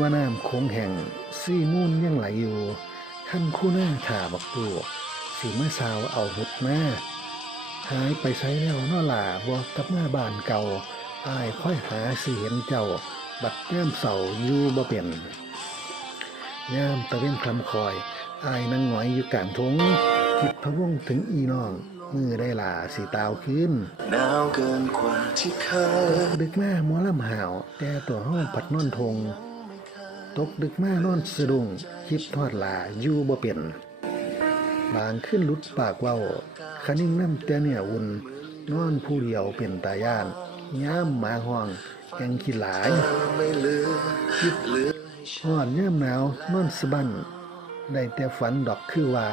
ว่าน้ำโขงแห่งซี่มูนยังไหลอยู่ขั้นคู่หน้าถ่าบักตัวสีเมื่อสาวเอาหุดมาหายไปใช้แล้วเนอหล่าบอกกับหน้าบ้านเก่าอายค่อยหาสิเห็นเจ้า บัดย่ามเสาอยู่บ่เปลี่ยนย่ามตะเว้นคลำคอย อายนั่งหงอยอยู่กลางทงคิดพะวงถึงอีน้องมือได้หล่าสีตาวขึ้นหนาวเกินกว่าที่เคยดึกมาหมอลำหาว แต่ตัวห้องผัดนอนทง ตกดึกมานอนสะดุ้งคิดทอดหลาอยู่บ่เปลี่ยนบางขึ้นลุดปากเว้าคนิ่งน้ำแต่เนี่ยอุ่นนอนผู้เดียวเป็นตาย่านย่ามหมาห้องแกงขี้หลายไม่เหลือเหลือให้ฉันห่อนย่ามหนาวนอนสะบันได้แต่ฝันดอกคือว่า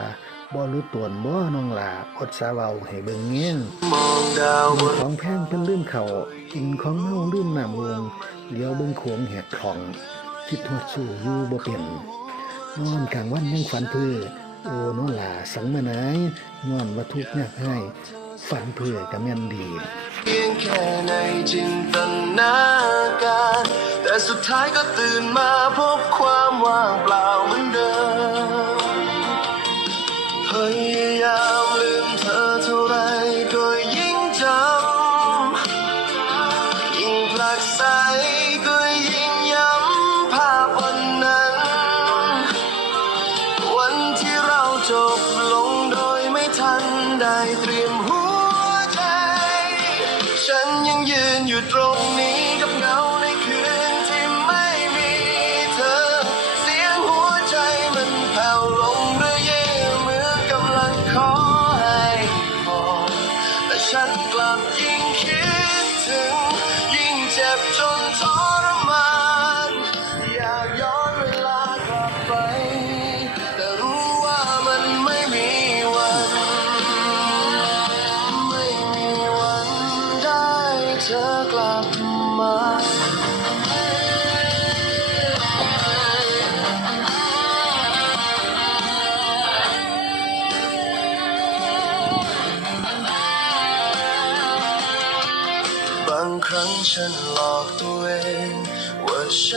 บ่รู้ตวนบ่น้องหลาอดสาเวาให้เบิ่งแง้งมองของแพงเป็นลืมเขากินของเมาลืมน้ำวงเลี้ยวเบิ่งโขงแหกของ คิดฮอดสู้อยู่บ่เป็นนอนกลางวันยังฝันเพื่อโอ้น้องหลาสังมานายนอนว่าทุกข์ยากให้ฝันเพื่อก็แม่นดีเพียงแค่ในจินตนาการ แต่สุดท้ายก็ตื่นมาพบความว่างเปล่าเหมือนเดิมพยายามลืมเธอเท่าไรก็ยิ่งจำยิ่งผลักไสก็ ได้เตรียมหัวใจ ฉันยังยืนอยู่ตรงนี้กับเงาในคืนที่ไม่มีเธอ เสียงหัวใจมันแผ่วลงเรื่อยเหมือนกำลังขอให้พอแต่ฉันกลับยิ่งคิดถึง ยิ่งเจ็บจนทร ธอกลับมาบางครั้งฉันหลอกตัวเองว่าฉัน